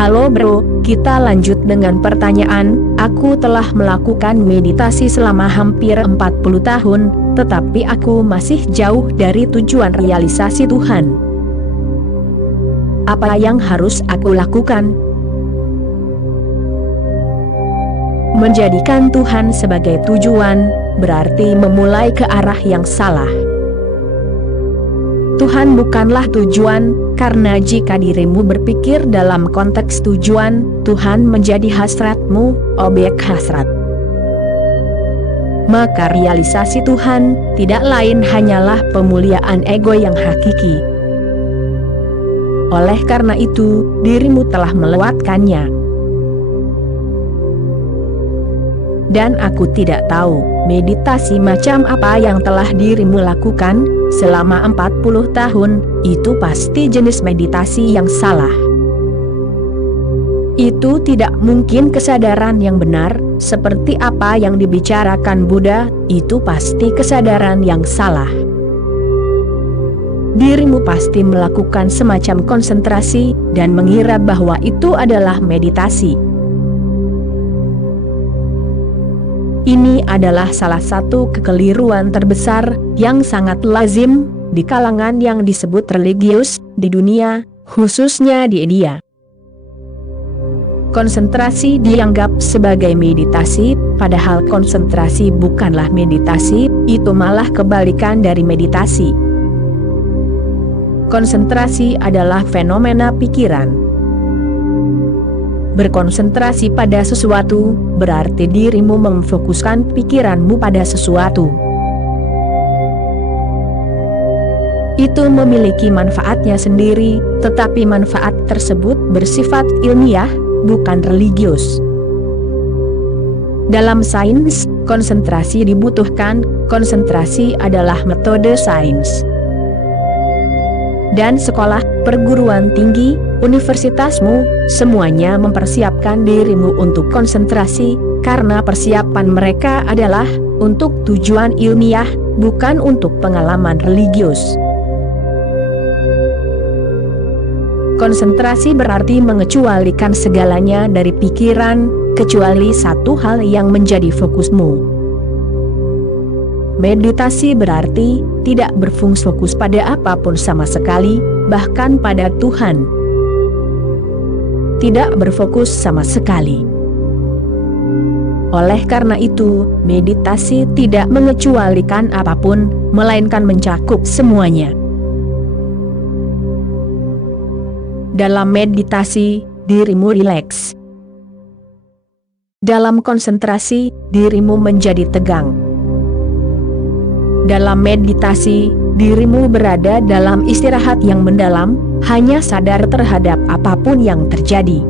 Halo bro, kita lanjut dengan pertanyaan. Aku telah melakukan meditasi selama hampir 40 tahun, tetapi aku masih jauh dari tujuan realisasi Tuhan. Apa yang harus aku lakukan? Menjadikan Tuhan sebagai tujuan, berarti memulai ke arah yang salah. Tuhan bukanlah tujuan, karena jika dirimu berpikir dalam konteks tujuan, Tuhan menjadi hasratmu, objek hasrat. Maka realisasi Tuhan, tidak lain hanyalah pemuliaan ego yang hakiki. Oleh karena itu, dirimu telah melewatkannya. Dan aku tidak tahu, meditasi macam apa yang telah dirimu lakukan selama 40 tahun, itu pasti jenis meditasi yang salah. Itu tidak mungkin kesadaran yang benar, seperti apa yang dibicarakan Buddha, itu pasti kesadaran yang salah. Dirimu pasti melakukan semacam konsentrasi, dan mengira bahwa itu adalah meditasi. Ini adalah salah satu kekeliruan terbesar, yang sangat lazim, di kalangan yang disebut religius, di dunia, khususnya di India. Konsentrasi dianggap sebagai meditasi, padahal konsentrasi bukanlah meditasi, itu malah kebalikan dari meditasi. Konsentrasi adalah fenomena pikiran. Berkonsentrasi pada sesuatu, berarti dirimu memfokuskan pikiranmu pada sesuatu. Itu memiliki manfaatnya sendiri, tetapi manfaat tersebut bersifat ilmiah, bukan religius. Dalam sains, konsentrasi dibutuhkan, konsentrasi adalah metode sains. Dan sekolah, perguruan tinggi, universitasmu, semuanya mempersiapkan dirimu untuk konsentrasi, karena persiapan mereka adalah untuk tujuan ilmiah, bukan untuk pengalaman religius. Konsentrasi berarti mengecualikan segalanya dari pikiran, kecuali satu hal yang menjadi fokusmu. Meditasi berarti tidak berfungsi fokus pada apapun sama sekali, bahkan pada Tuhan. Tidak berfokus sama sekali. Oleh karena itu, meditasi tidak mengecualikan apapun, melainkan mencakup semuanya. Dalam meditasi, dirimu rileks. Dalam konsentrasi, dirimu menjadi tegang. Dalam meditasi, dirimu berada dalam istirahat yang mendalam, hanya sadar terhadap apapun yang terjadi.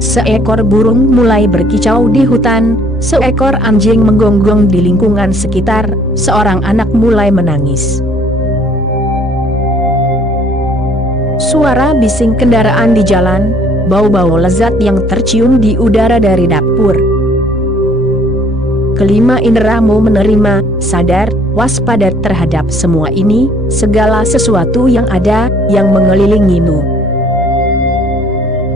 Seekor burung mulai berkicau di hutan, seekor anjing menggonggong di lingkungan sekitar, seorang anak mulai menangis. Suara bising kendaraan di jalan, bau-bau lezat yang tercium di udara dari dapur. Kelima inderamu menerima, sadar, waspada terhadap semua ini, segala sesuatu yang ada, yang mengelilingimu.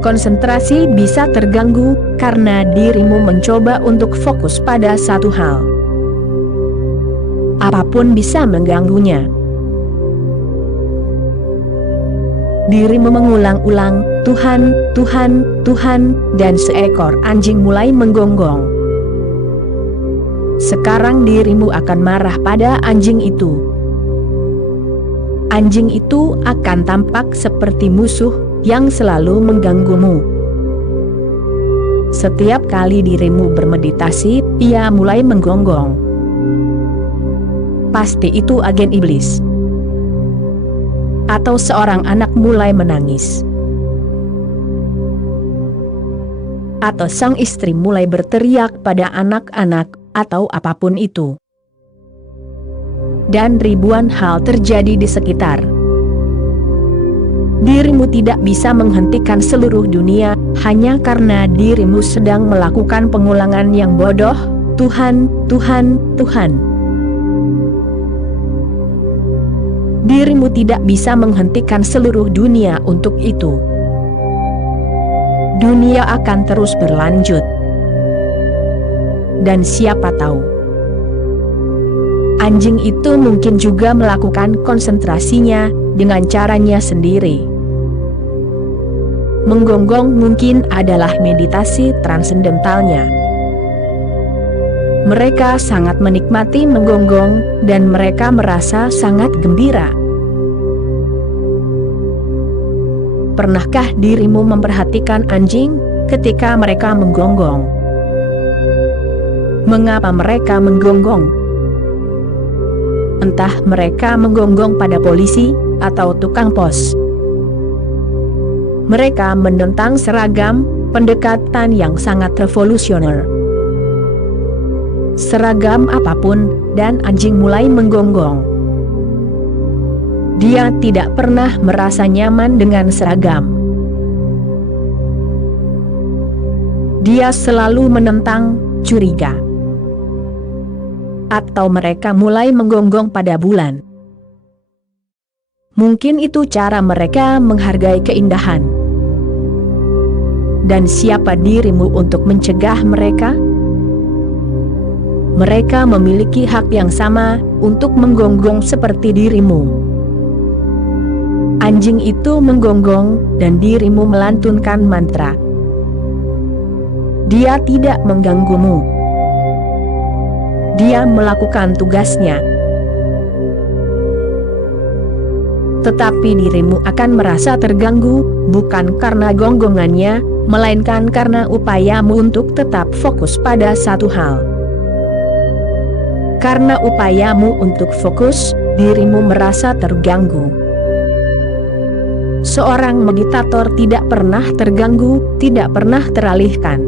Konsentrasi bisa terganggu, karena dirimu mencoba untuk fokus pada satu hal. Apapun bisa mengganggunya. Dirimu mengulang-ulang, Tuhan, Tuhan, Tuhan, dan seekor anjing mulai menggonggong. Sekarang dirimu akan marah pada anjing itu. Anjing itu akan tampak seperti musuh yang selalu mengganggumu. Setiap kali dirimu bermeditasi, ia mulai menggonggong. Pasti itu agen iblis. Atau seorang anak mulai menangis. Atau sang istri mulai berteriak pada anak-anak, atau apapun itu. Dan ribuan hal terjadi di sekitar. Dirimu tidak bisa menghentikan seluruh dunia, hanya karena dirimu sedang melakukan pengulangan yang bodoh, Tuhan, Tuhan, Tuhan. Dirimu tidak bisa menghentikan seluruh dunia untuk itu. dunia akan terus berlanjut. Dan siapa tahu, anjing itu mungkin juga melakukan konsentrasinya dengan caranya sendiri. Menggonggong mungkin adalah meditasi transendentalnya. Mereka sangat menikmati menggonggong dan mereka merasa sangat gembira. Pernahkah dirimu memperhatikan anjing ketika mereka menggonggong? Mengapa mereka menggonggong? Entah mereka menggonggong pada polisi atau tukang pos. Mereka menentang seragam, pendekatan yang sangat revolusioner. Seragam apapun, dan anjing mulai menggonggong. Dia tidak pernah merasa nyaman dengan seragam. Dia selalu menentang, curiga. Atau mereka mulai menggonggong pada bulan. Mungkin itu cara mereka menghargai keindahan. Dan siapa dirimu untuk mencegah mereka? Mereka memiliki hak yang sama untuk menggonggong seperti dirimu. Anjing itu menggonggong dan dirimu melantunkan mantra. Dia tidak mengganggumu. Dia melakukan tugasnya. Tetapi dirimu akan merasa terganggu, bukan karena gonggongannya, melainkan karena upayamu untuk tetap fokus pada satu hal. Karena upayamu untuk fokus, dirimu merasa terganggu. Seorang meditator tidak pernah terganggu, tidak pernah teralihkan.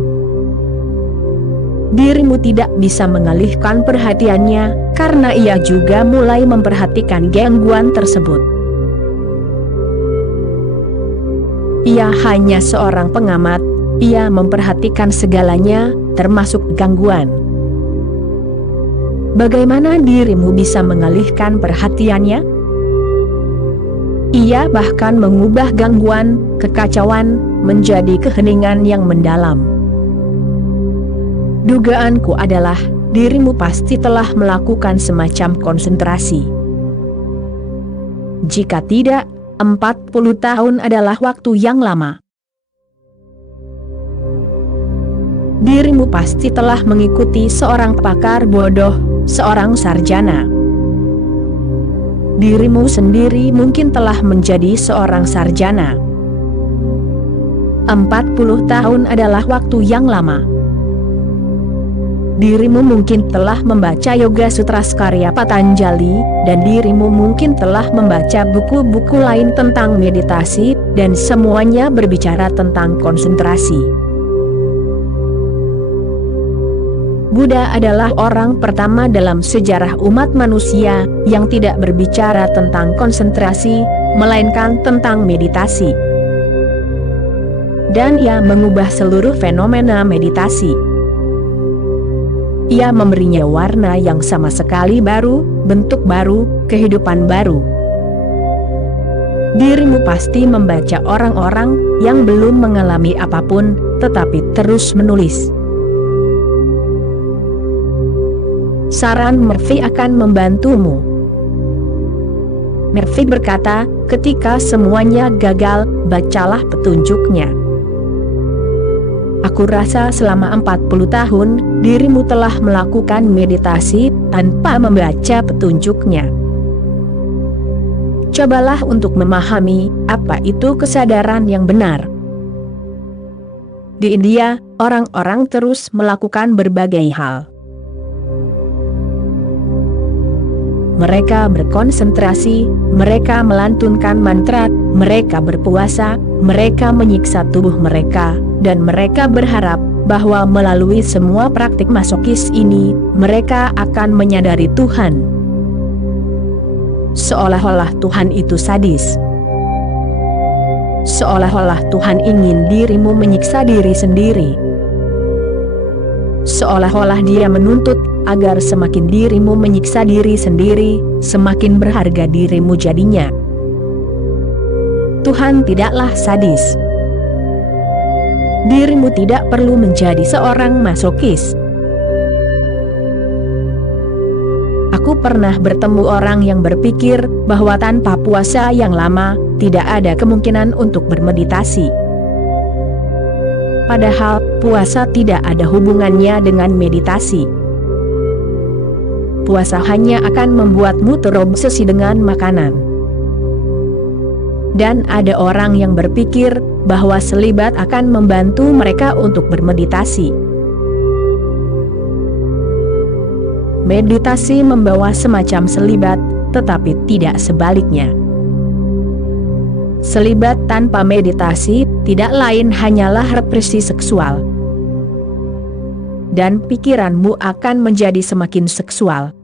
Dirimu tidak bisa mengalihkan perhatiannya, karena ia juga mulai memperhatikan gangguan tersebut. Ia hanya seorang pengamat, ia memperhatikan segalanya, termasuk gangguan. Bagaimana dirimu bisa mengalihkan perhatiannya? Ia bahkan mengubah gangguan, kekacauan, menjadi keheningan yang mendalam. Dugaanku adalah, dirimu pasti telah melakukan semacam konsentrasi. Jika tidak, 40 tahun adalah waktu yang lama. Dirimu pasti telah mengikuti seorang pakar bodoh, seorang sarjana. Dirimu sendiri mungkin telah menjadi seorang sarjana. 40 tahun adalah waktu yang lama. Dirimu mungkin telah membaca Yoga Sutras karya Patanjali, dan dirimu mungkin telah membaca buku-buku lain tentang meditasi, dan semuanya berbicara tentang konsentrasi. Buddha adalah orang pertama dalam sejarah umat manusia yang tidak berbicara tentang konsentrasi, melainkan tentang meditasi. Dan ia mengubah seluruh fenomena meditasi. Ia memberinya warna yang sama sekali baru, bentuk baru, kehidupan baru. Dirimu pasti membaca orang-orang yang belum mengalami apapun, tetapi terus menulis. Saran Murphy akan membantumu. Murphy berkata, ketika semuanya gagal, bacalah petunjuknya. Aku rasa selama 40 tahun, dirimu telah melakukan meditasi tanpa membaca petunjuknya. Cobalah untuk memahami, apa itu kesadaran yang benar. Di India, orang-orang terus melakukan berbagai hal. Mereka berkonsentrasi, mereka melantunkan mantra, mereka berpuasa, mereka menyiksa tubuh mereka, dan mereka berharap bahwa melalui semua praktik masokis ini, mereka akan menyadari Tuhan. Seolah-olah Tuhan itu sadis. Seolah-olah Tuhan ingin dirimu menyiksa diri sendiri. Seolah-olah Dia menuntut agar semakin dirimu menyiksa diri sendiri, semakin berharga dirimu jadinya. Tuhan tidaklah sadis. dirimu tidak perlu menjadi seorang masokis. Aku pernah bertemu orang yang berpikir bahwa tanpa puasa yang lama, tidak ada kemungkinan untuk bermeditasi. Padahal, puasa tidak ada hubungannya dengan meditasi. Puasa hanya akan membuatmu terobsesi dengan makanan. Dan ada orang yang berpikir bahwa selibat akan membantu mereka untuk bermeditasi. Meditasi membawa semacam selibat, tetapi tidak sebaliknya. Selibat tanpa meditasi tidak lain hanyalah represi seksual. Dan pikiranmu akan menjadi semakin seksual.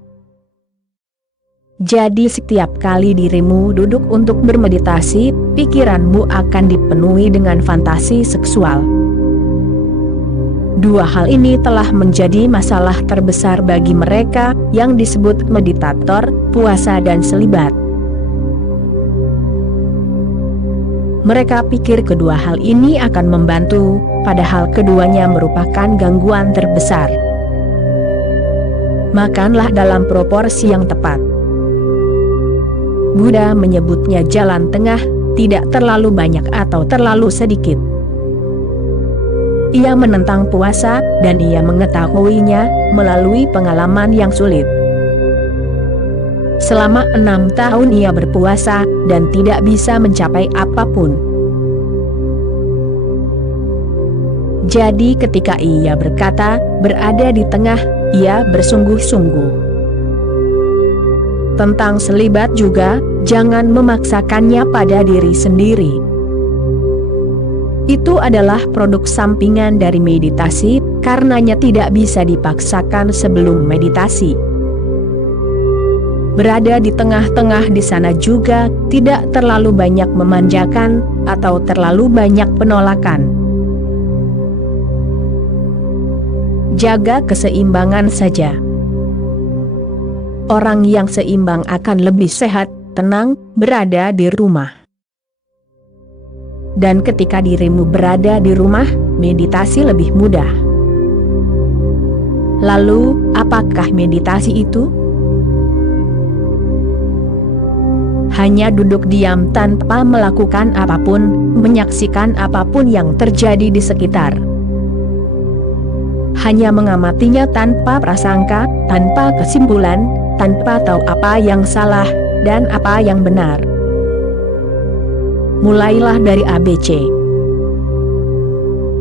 Jadi setiap kali dirimu duduk untuk bermeditasi, pikiranmu akan dipenuhi dengan fantasi seksual. Dua hal ini telah menjadi masalah terbesar bagi mereka yang disebut meditator, puasa dan selibat. Mereka pikir kedua hal ini akan membantu, padahal keduanya merupakan gangguan terbesar. Makanlah dalam proporsi yang tepat. Buddha menyebutnya jalan tengah, tidak terlalu banyak atau terlalu sedikit. Ia menentang puasa, dan ia mengetahuinya melalui pengalaman yang sulit. Selama 6 tahun ia berpuasa, dan tidak bisa mencapai apapun. Jadi ketika ia berkata, berada di tengah, ia bersungguh-sungguh. Tentang selibat juga, jangan memaksakannya pada diri sendiri. Itu adalah produk sampingan dari meditasi, karenanya tidak bisa dipaksakan sebelum meditasi. Berada di tengah-tengah di sana juga, tidak terlalu banyak memanjakan, atau terlalu banyak penolakan. Jaga keseimbangan saja. Orang yang seimbang akan lebih sehat, tenang, berada di rumah. Dan ketika dirimu berada di rumah, meditasi lebih mudah. Lalu, apakah meditasi itu? Hanya duduk diam tanpa melakukan apapun, menyaksikan apapun yang terjadi di sekitar. Hanya mengamatinya tanpa prasangka, tanpa kesimpulan, tanpa tahu apa yang salah, dan apa yang benar. Mulailah dari ABC.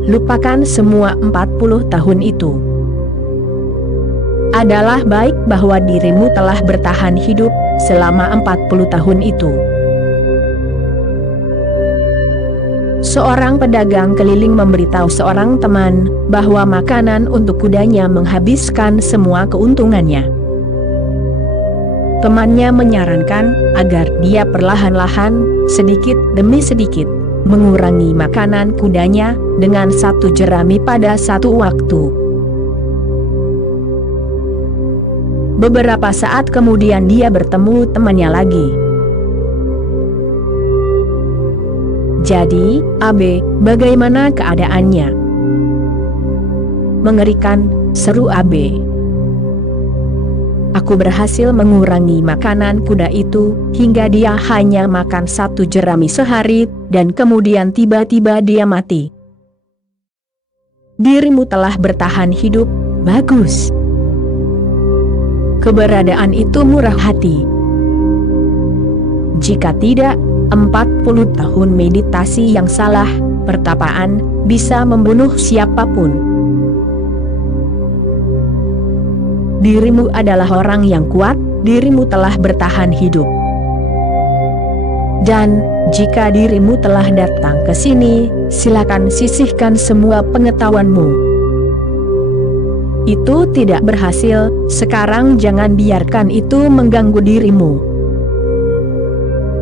Lupakan semua 40 tahun itu. Adalah baik bahwa dirimu telah bertahan hidup selama 40 tahun itu. Seorang pedagang keliling memberitahu seorang teman bahwa makanan untuk kudanya menghabiskan semua keuntungannya. Temannya menyarankan agar dia perlahan-lahan, sedikit demi sedikit, mengurangi makanan kudanya dengan 1 jerami pada satu waktu. Beberapa saat kemudian dia bertemu temannya lagi. Jadi, Abe, bagaimana keadaannya? Mengerikan, seru Abe. Aku berhasil mengurangi makanan kuda itu, hingga dia hanya makan 1 jerami sehari, dan kemudian tiba-tiba dia mati. Dirimu telah bertahan hidup, bagus. Keberadaan itu murah hati. Jika tidak, 40 tahun meditasi yang salah, pertapaan, bisa membunuh siapapun. Dirimu adalah orang yang kuat, dirimu telah bertahan hidup. Dan, jika dirimu telah datang ke sini, silakan sisihkan semua pengetahuanmu. Itu tidak berhasil, sekarang jangan biarkan itu mengganggu dirimu.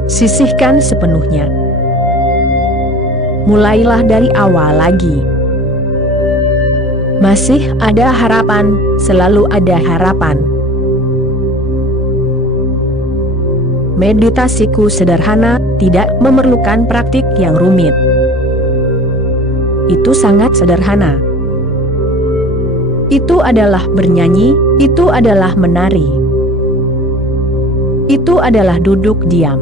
Sisihkan sepenuhnya. Mulailah dari awal lagi. Masih ada harapan, selalu ada harapan. Meditasiku sederhana, tidak memerlukan praktik yang rumit. itu sangat sederhana. Itu adalah bernyanyi, itu adalah menari. Itu adalah duduk diam.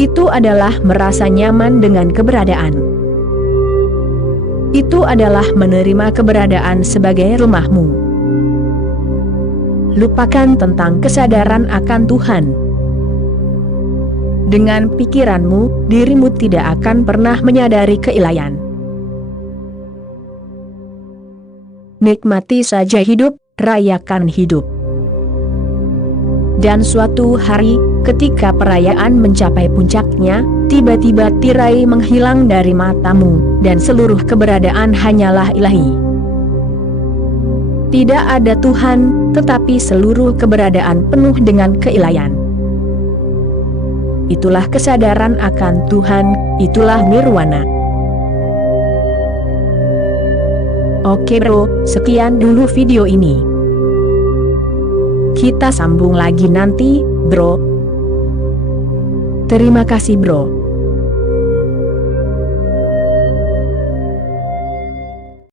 Itu adalah merasa nyaman dengan keberadaan. Itu adalah menerima keberadaan sebagai rumahmu. Lupakan tentang kesadaran akan Tuhan. Dengan pikiranmu, dirimu tidak akan pernah menyadari keilahian. Nikmati saja hidup, rayakan hidup. Dan suatu hari, ketika perayaan mencapai puncaknya, tiba-tiba tirai menghilang dari matamu, dan seluruh keberadaan hanyalah ilahi. Tidak ada Tuhan, tetapi seluruh keberadaan penuh dengan keilahian. Itulah kesadaran akan Tuhan, itulah nirwana. Oke bro, sekian dulu video ini. Kita sambung lagi nanti, bro. Terima kasih bro.